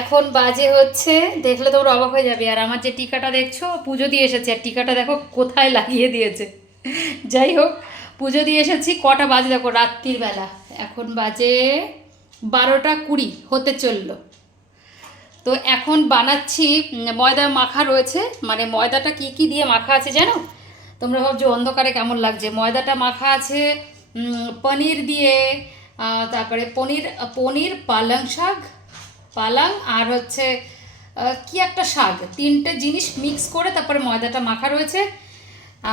এখন বাজে হচ্ছে, দেখলে তোমরা অবাক হয়ে যাবে। আর আমার যে টিকাটা দেখছ, পুজো দিয়ে এসেছে। আর টিকাটা দেখো কোথায় লাগিয়ে দিয়েছে। যাই হোক, পুজো দিয়ে এসেছি, কটা বাজে দেখো, রাত্রির বেলা। এখন বাজে বারোটা কুড়ি, হতে চলল। তো এখন বানাচ্ছি ময়দা মাখা রয়েছে। মানে ময়দাটা কি কি দিয়ে মাখা আছে জানো? তোমরা ভাবছ, অন্ধকারে কেমন লাগছে? ময়দাটা মাখা আছে পনির দিয়ে তারপরে পনির পনির পালং শাক পালাং আর হচ্ছে কি একটা শাক? তিনটে জিনিস মিক্স করে তারপরে ময়দাটা মাখা রয়েছে।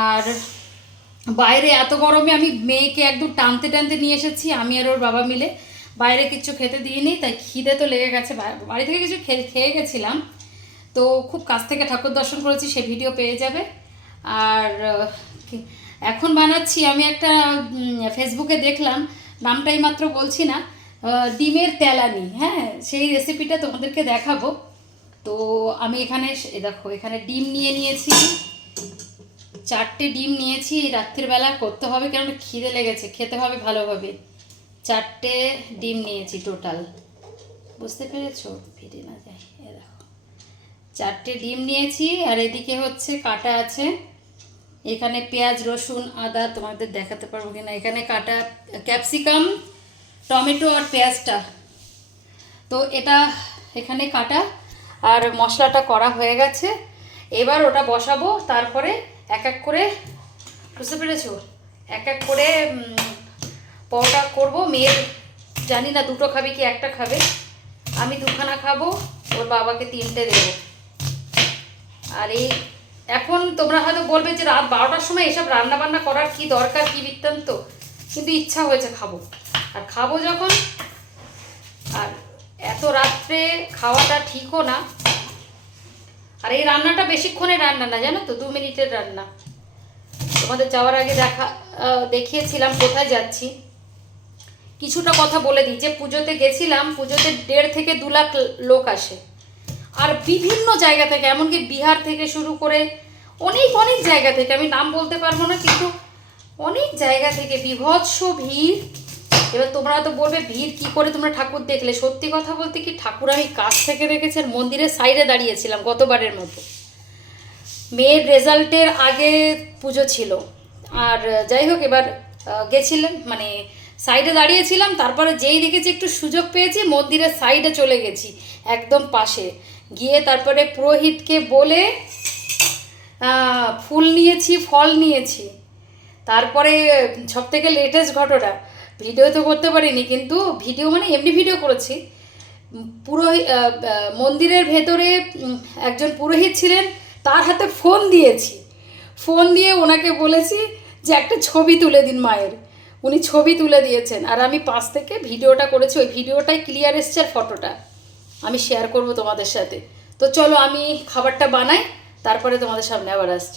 আর বাইরে এত গরমে আমি মেয়েকে একদম টানতে টানতে নিয়ে এসেছি, আমি আর ওর বাবা মিলে। বাইরে কিছু খেতে দিইনি, তাই খিদে তো লেগে গেছে। বাড়ি থেকে কিছু খেয়ে খেয়ে গেছিলাম। তো খুব কাছ থেকে ঠাকুর দর্শন করেছি, সে ভিডিও পেয়ে যাবে। আর এখন বানাচ্ছি। আমি একটা ফেসবুকে দেখলাম, নামটাই মাত্র বলছি না। ডিমের তেলানি হ্যাঁ? সেই রেসিপিটা তোমাদেরকে দেখাবো। তো আমি এখানে দেখো, এখানে ডিম নিয়ে নিয়েছি। চারটে ডিম নিয়েছি, এই রাত্রির বেলা করতে হবে কেন খিদে লেগেছে, খেতে হবে ভালোভাবে। চারটে ডিম নিয়েছি টোটাল বুঝতে পেরেছ? ফিরে না যায় এ দেখো। চারটে ডিম নিয়েছি, আর এদিকে হচ্ছে কাটা আছে। এখানে পেঁয়াজ, রসুন, আদা তোমাদের দেখাতে পারব কিনা। এখানে কাটা ক্যাপসিকাম টমেটো আর পেঁয়াজটা। তো এটা এখানে কাটা, আর মশলাটা করা হয়ে গেছে। এবার ওটা বসাবো, তারপরে এক এক করে, বুঝতে পেরেছ? এক এক করে পরোটা করব। মেয়ের, জানি না দুটো খাবে কি একটা খাবে। আমি দুখানা খাব, ওর বাবাকে তিনটে দেবো। আর এই, এখন তোমরা হয়তো বলবে যে রাত বারোটার সময় এসব রান্না বান্না করার কি দরকার, কি বৃত্তান্ত? কিন্তু ইচ্ছা হয়েছে খাব। আর খাব যখন, আর এত রাত্রে খাওয়াটা ঠিকও না। আর এই রান্নাটা বেশিক্ষণের রান্না না, জানো তো? দু মিনিটের রান্না। তোমাদের যাওয়ার আগে দেখা দেখিয়েছিলাম কোথায় যাচ্ছি। কিছুটা কথা বলে দিই, যে পুজোতে গেছিলাম, পুজোতে দেড় থেকে দু লাখ লোক আসে। আর বিভিন্ন জায়গা থেকে, এমনকি বিহার থেকে শুরু করে অনেক অনেক জায়গা থেকে, আমি নাম বলতে পারব না, কিন্তু অনেক জায়গা থেকে বিভৎস ভিড় এবার তোমরা তো বলবে ভিড় কি করে তোমরা ঠাকুর দেখলে? সত্যি কথা বলতে কি ঠাকুর আমি কাছ থেকে দেখেছি আর মন্দিরের সাইডে দাঁড়িয়েছিলাম গতবারের মতো। মেয়ের রেজাল্টের আগে পুজো ছিল। আর যাই হোক, এবার গেছিলাম মানে সাইডে দাঁড়িয়েছিলাম, তারপরে যেই দেখেছি একটু সুযোগ পেয়েছি, মন্দিরের সাইডে চলে গেছি, একদম পাশে। গিয়ে তারপরে পুরোহিতকে বলে ফুল নিয়েছি, ফল নিয়েছি। তারপরে সব থেকে লেটেস্ট ঘটনা ভিডিও তো করতে পারিনি, কিন্তু ভিডিও মানে এমনি ভিডিও করেছি। পুরোহিত মন্দিরের ভেতরে একজন পুরোহিত ছিলেন, তার হাতে ফোন দিয়েছি। ফোন দিয়ে ওনাকে বলেছি যে একটা ছবি তুলে দিন মায়ের। উনি ছবি তুলে দিয়েছেন, আর আমি পাশ থেকে ভিডিওটা করেছি, ওই ভিডিওটাই ক্লিয়ার এসছে আর ফটোটা আমি শেয়ার করব তোমাদের সাথে। তো চলো আমি খাবারটা বানাই, তারপরে তোমাদের সামনে আবার আসছি।